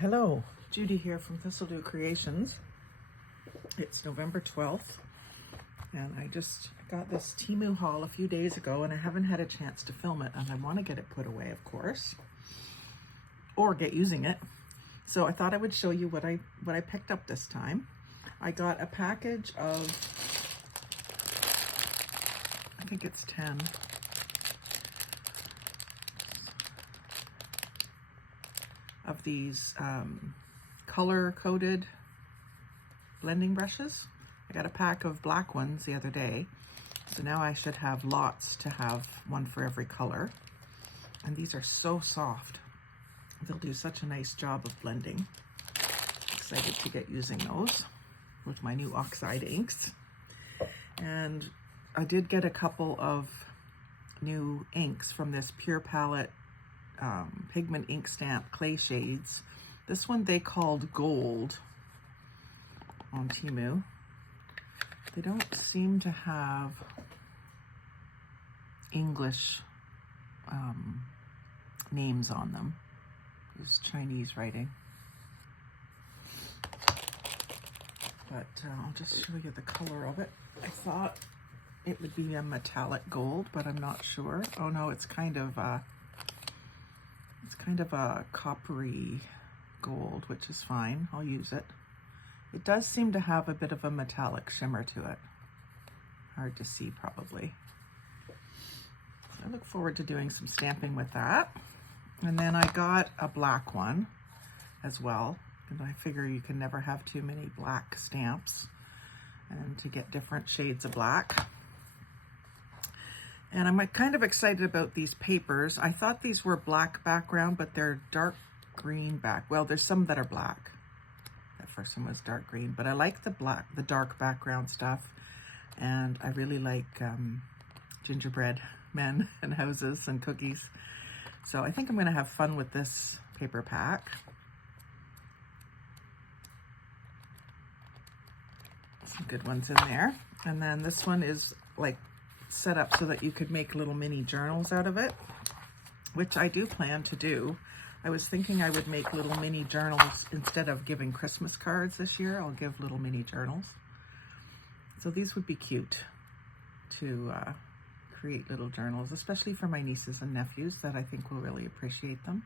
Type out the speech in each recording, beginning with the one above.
Hello, Judy here from Thistledew Creations. It's November 12th and I just got this Temu haul a few days ago and I haven't had a chance to film it, and I want to get it put away, of course, or get using it. So I thought I would show you what I picked up this time. I got a package of, I think it's 10. Of these color-coded blending brushes. I got a pack of black ones the other day, so now I should have lots to have one for every color. And these are so soft. They'll do such a nice job of blending. Excited to get using those with my new oxide inks. And I did get a couple of new inks from this Pure Palette pigment ink stamp clay shades. This one they called Gold on Temu. They don't seem to have English names on them. There's Chinese writing. But I'll just show you the color of it. I thought it would be a metallic gold, but I'm not sure. Oh no, it's kind of a coppery gold, which is fine. I'll use it. It does seem to have a bit of a metallic shimmer to it. Hard to see probably. So I look forward to doing some stamping with that. And then I got a black one as well. And I figure you can never have too many black stamps, and to get different shades of black. And I'm kind of excited about these papers. I thought these were black background, but they're dark green back. Well, there's some that are black. That first one was dark green, but I like the dark background stuff. And I really like gingerbread men and houses and cookies. So I think I'm gonna have fun with this paper pack. Some good ones in there. And then this one is like set up so that you could make little mini journals out of it, which I do plan to do. I was thinking I would make little mini journals instead of giving Christmas cards this year. I'll give little mini journals. So these would be cute to create little journals, especially for my nieces and nephews that I think will really appreciate them.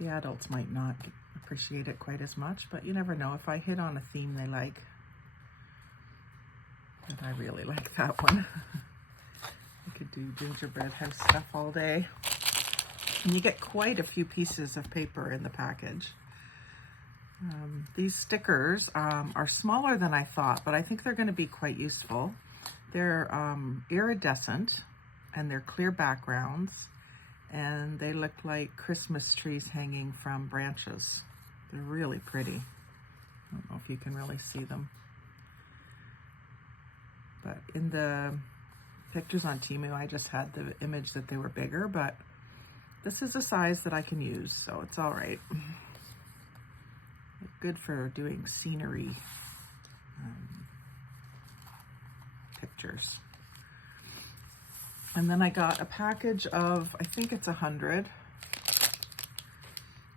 The adults might not appreciate it quite as much, but you never know. If I hit on a theme they like, and I really like that one. I could do gingerbread house stuff all day. And you get quite a few pieces of paper in the package. These stickers are smaller than I thought, but I think they're going to be quite useful. They're iridescent, and they're clear backgrounds, and they look like Christmas trees hanging from branches. They're really pretty. I don't know if you can really see them. But in the pictures on Temu, I just had the image that they were bigger, but this is a size that I can use, so it's all right. Good for doing scenery pictures. And then I got a package of, I think it's 100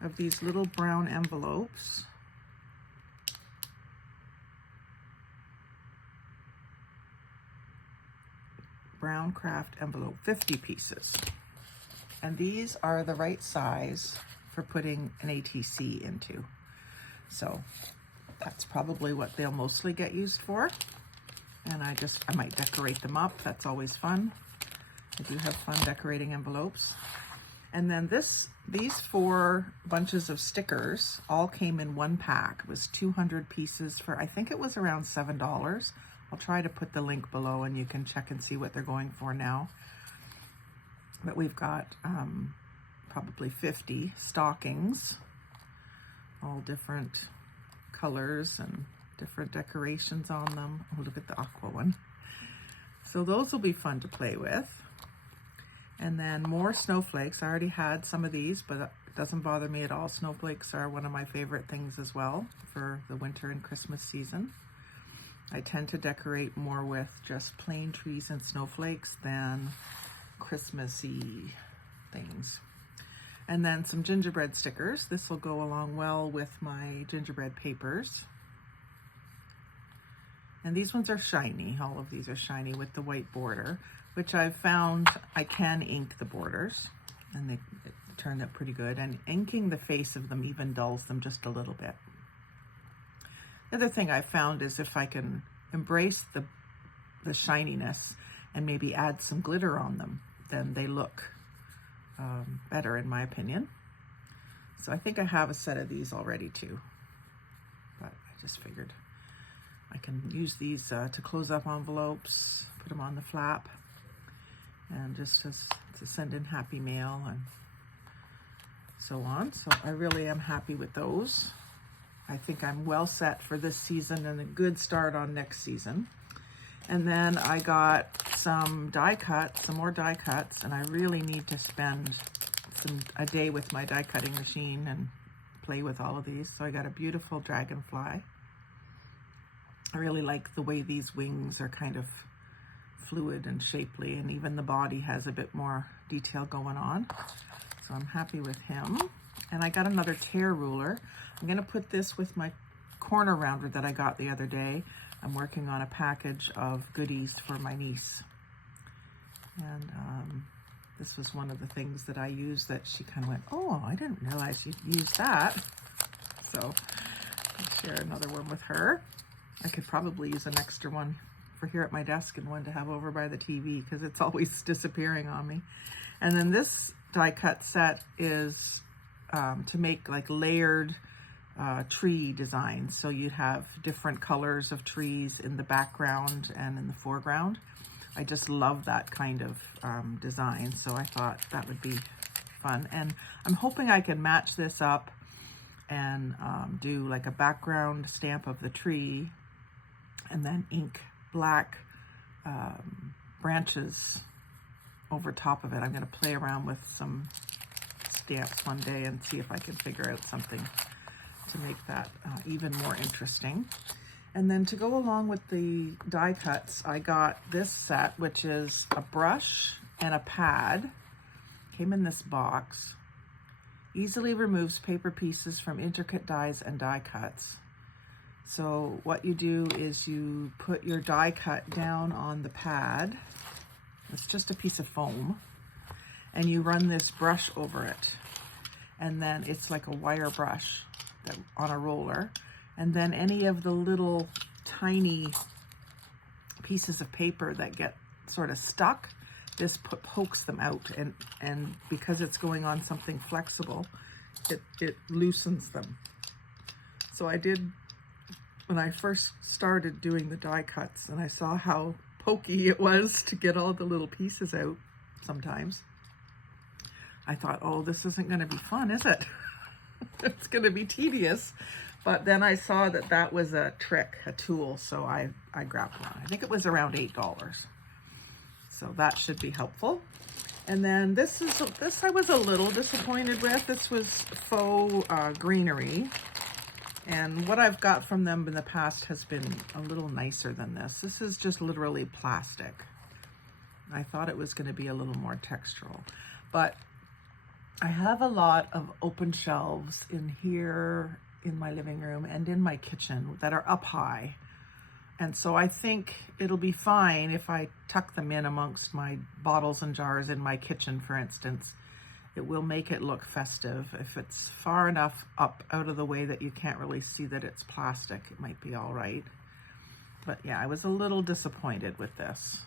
of these little brown envelopes. Brown craft envelope, 50 pieces. And these are the right size for putting an ATC into. So that's probably what they'll mostly get used for. And I might decorate them up. That's always fun. I do have fun decorating envelopes. And then these 4 bunches of stickers all came in one pack. It was 200 pieces for, I think it was around $7. I'll try to put the link below and you can check and see what they're going for now. But we've got probably 50 stockings, all different colors and different decorations on them. Oh, look at the aqua one. So those will be fun to play with. And then more snowflakes. I already had some of these, but it doesn't bother me at all. Snowflakes are one of my favorite things as well for the winter and Christmas season. I tend to decorate more with just plain trees and snowflakes than Christmassy things. And then some gingerbread stickers. This will go along well with my gingerbread papers. And these ones are shiny. All of these are shiny with the white border, which I've found I can ink the borders, and they turned out pretty good. And inking the face of them even dulls them just a little bit. The other thing I found is if I can embrace the shininess and maybe add some glitter on them, then they look better in my opinion. So I think I have a set of these already too, but I just figured I can use these to close up envelopes, put them on the flap, and just to send in happy mail and so on. So I really am happy with those. I think I'm well set for this season and a good start on next season. And then I got some die cuts, some more die cuts, and I really need to spend a day with my die cutting machine and play with all of these. So I got a beautiful dragonfly. I really like the way these wings are kind of fluid and shapely, and even the body has a bit more detail going on. So I'm happy with him. And I got another tear ruler. I'm gonna put this with my corner rounder that I got the other day. I'm working on a package of goodies for my niece. And this was one of the things that I used that she kind of went, oh, I didn't realize you'd use that. So I'll share another one with her. I could probably use an extra one for here at my desk and one to have over by the TV because it's always disappearing on me. And then this die cut set is to make like layered tree designs. So you'd have different colors of trees in the background and in the foreground. I just love that kind of design. So I thought that would be fun. And I'm hoping I can match this up and do like a background stamp of the tree and then ink black branches over top of it. I'm going to play around with some stamps one day and see if I can figure out something to make that even more interesting. And then to go along with the die cuts, I got this set, which is a brush and a pad. Came in this box. Easily removes paper pieces from intricate dies and die cuts. So what you do is you put your die cut down on the pad. It's just a piece of foam. And you run this brush over it. And then it's like a wire brush on a roller. And then any of the little tiny pieces of paper that get sort of stuck, this pokes them out. And because it's going on something flexible, it loosens them. So I did, when I first started doing the die cuts and I saw how pokey it was to get all the little pieces out sometimes, I thought, oh, this isn't going to be fun, is it? It's going to be tedious. But then I saw that that was a trick, a tool, so I grabbed one. I think it was around $8. So that should be helpful. And then this I was a little disappointed with. This was faux greenery. And what I've got from them in the past has been a little nicer than this. This is just literally plastic. I thought it was going to be a little more textural. But I have a lot of open shelves in here in my living room and in my kitchen that are up high. And so I think it'll be fine if I tuck them in amongst my bottles and jars in my kitchen, for instance. It will make it look festive. If it's far enough up out of the way that you can't really see that it's plastic, it might be all right. But yeah, I was a little disappointed with this.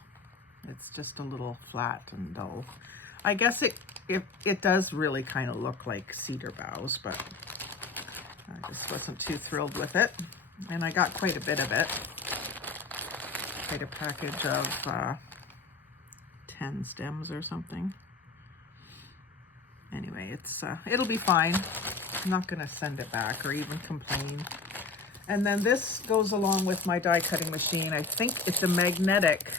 It's just a little flat and dull. I guess it does really kind of look like cedar boughs, but I just wasn't too thrilled with it. And I got quite a bit of it. Quite a package of 10 stems or something. Anyway, it'll be fine. I'm not going to send it back or even complain. And then this goes along with my die cutting machine. I think it's a magnetic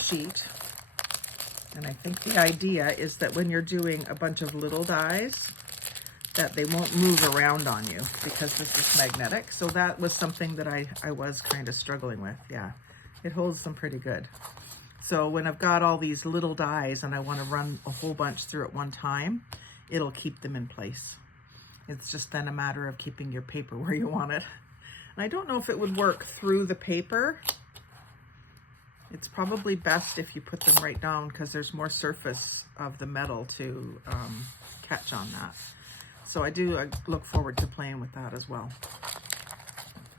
sheet. And I think the idea is that when you're doing a bunch of little dies, that they won't move around on you because this is magnetic. So that was something that I was kind of struggling with. Yeah, it holds them pretty good. So when I've got all these little dies and I want to run a whole bunch through at one time, it'll keep them in place. It's just then a matter of keeping your paper where you want it. And I don't know if it would work through the paper. It's probably best if you put them right down because there's more surface of the metal to catch on that. So I look forward to playing with that as well.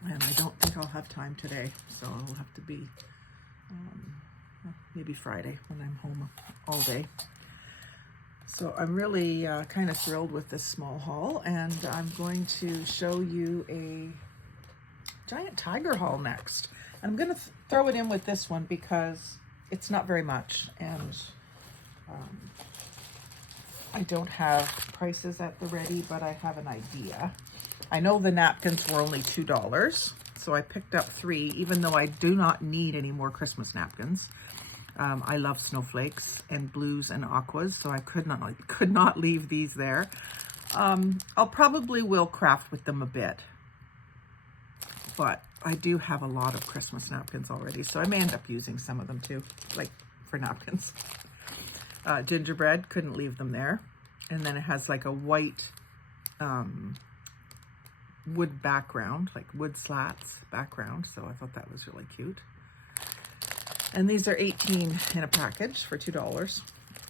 And I don't think I'll have time today, so it'll have to be maybe Friday when I'm home all day. So I'm really kind of thrilled with this small haul, and I'm going to show you a giant tiger haul next. And I'm going to throw it in with this one because it's not very much, and I don't have prices at the ready, but I have an idea. I know the napkins were only $2, so I picked up 3, even though I do not need any more Christmas napkins. I love snowflakes and blues and aquas, so I could not leave these there. I'll probably will craft with them a bit, but I do have a lot of Christmas napkins already, so I may end up using some of them too, like for napkins. Gingerbread, couldn't leave them there. And then it has like a white wood background, like wood slats background, so I thought that was really cute. And these are 18 in a package for $2.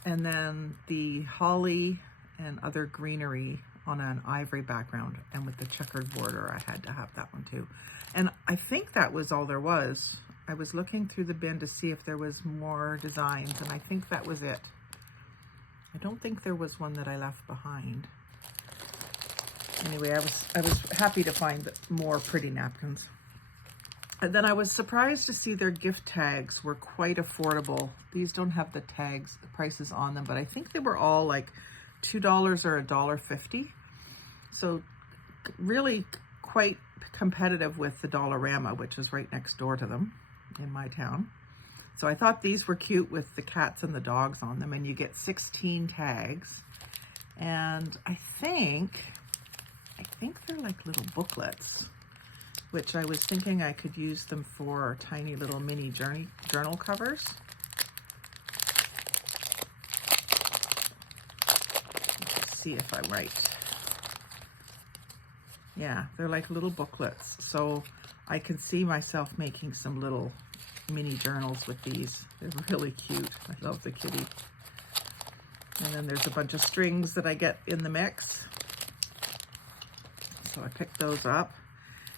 And then the holly and other greenery on an ivory background, and with the checkered border, I had to have that one too. And I think that was all there was. I was looking through the bin to see if there was more designs, and I think that was it. I don't think there was one that I left behind. Anyway, I was happy to find more pretty napkins. And then I was surprised to see their gift tags were quite affordable. These don't have the tags, the prices on them, but I think they were all like $2 or $1.50. So really quite competitive with the Dollarama, which is right next door to them in my town. So I thought these were cute with the cats and the dogs on them, and you get 16 tags. And I think they're like little booklets, which I was thinking I could use them for tiny little mini journal covers. Let's see if I'm right. Yeah, they're like little booklets. So I can see myself making some little mini journals with these. They're really cute. I love the kitty. And then there's a bunch of strings that I get in the mix. So I picked those up.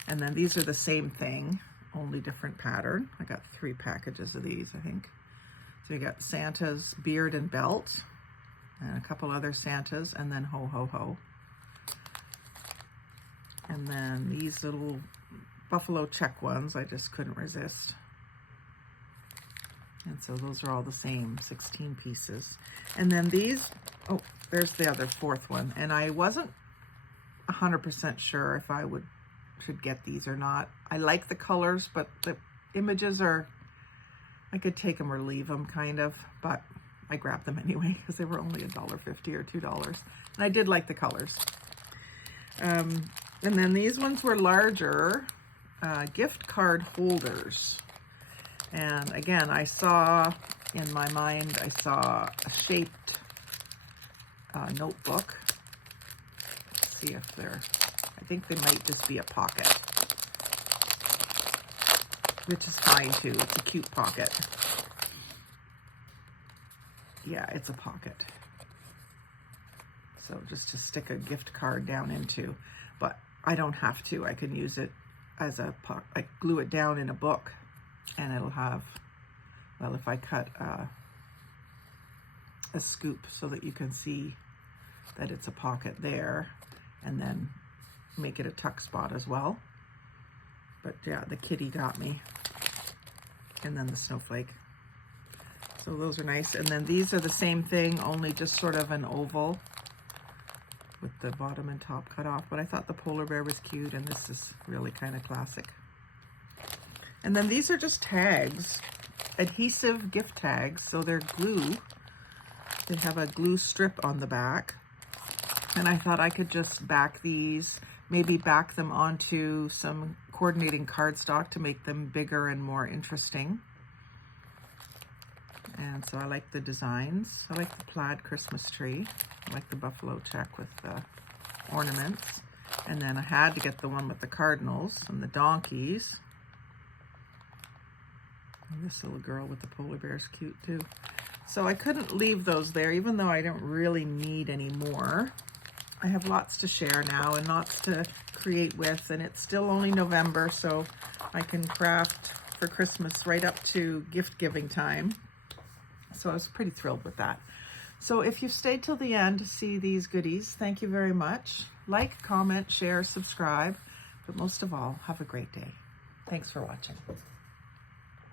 And then these are the same thing, only different pattern. I got 3 packages of these, I think. So you got Santa's beard and belt, and a couple other Santas, and then ho, ho, ho. And then these little buffalo check ones, I just couldn't resist. And so those are all the same, 16 pieces. And then these, oh, there's the other 4th one. And I wasn't 100% sure if I should get these or not. I like the colors, but the images are, I could take them or leave them kind of, but I grabbed them anyway because they were only $1.50 or $2. And I did like the colors. And then these ones were larger gift card holders. And again, I saw in my mind, I saw a shaped notebook. Let's see if they're, I think they might just be a pocket, which is fine too. It's a cute pocket. Yeah, it's a pocket. So just to stick a gift card down into, but I don't have to. I can use it as a pocket. I glue it down in a book and it'll have, well, if I cut a scoop so that you can see that it's a pocket there, and then make it a tuck spot as well. But yeah, the kitty got me. And then the snowflake. So those are nice. And then these are the same thing, only just sort of an oval with the bottom and top cut off. But I thought the polar bear was cute, and this is really kind of classic. And then these are just tags, adhesive gift tags. So they're glue. They have a glue strip on the back. And I thought I could just back these, maybe back them onto some coordinating cardstock to make them bigger and more interesting. And so I like the designs. I like the plaid Christmas tree. I like the buffalo check with the ornaments. And then I had to get the one with the cardinals and the donkeys. And this little girl with the polar bear is cute too. So I couldn't leave those there, even though I don't really need any more. I have lots to share now and lots to create with, and it's still only November, so I can craft for Christmas right up to gift giving time. So I was pretty thrilled with that. So if you've stayed till the end to see these goodies, thank you very much. Like, comment, share, subscribe, but most of all, have a great day. Thanks for watching.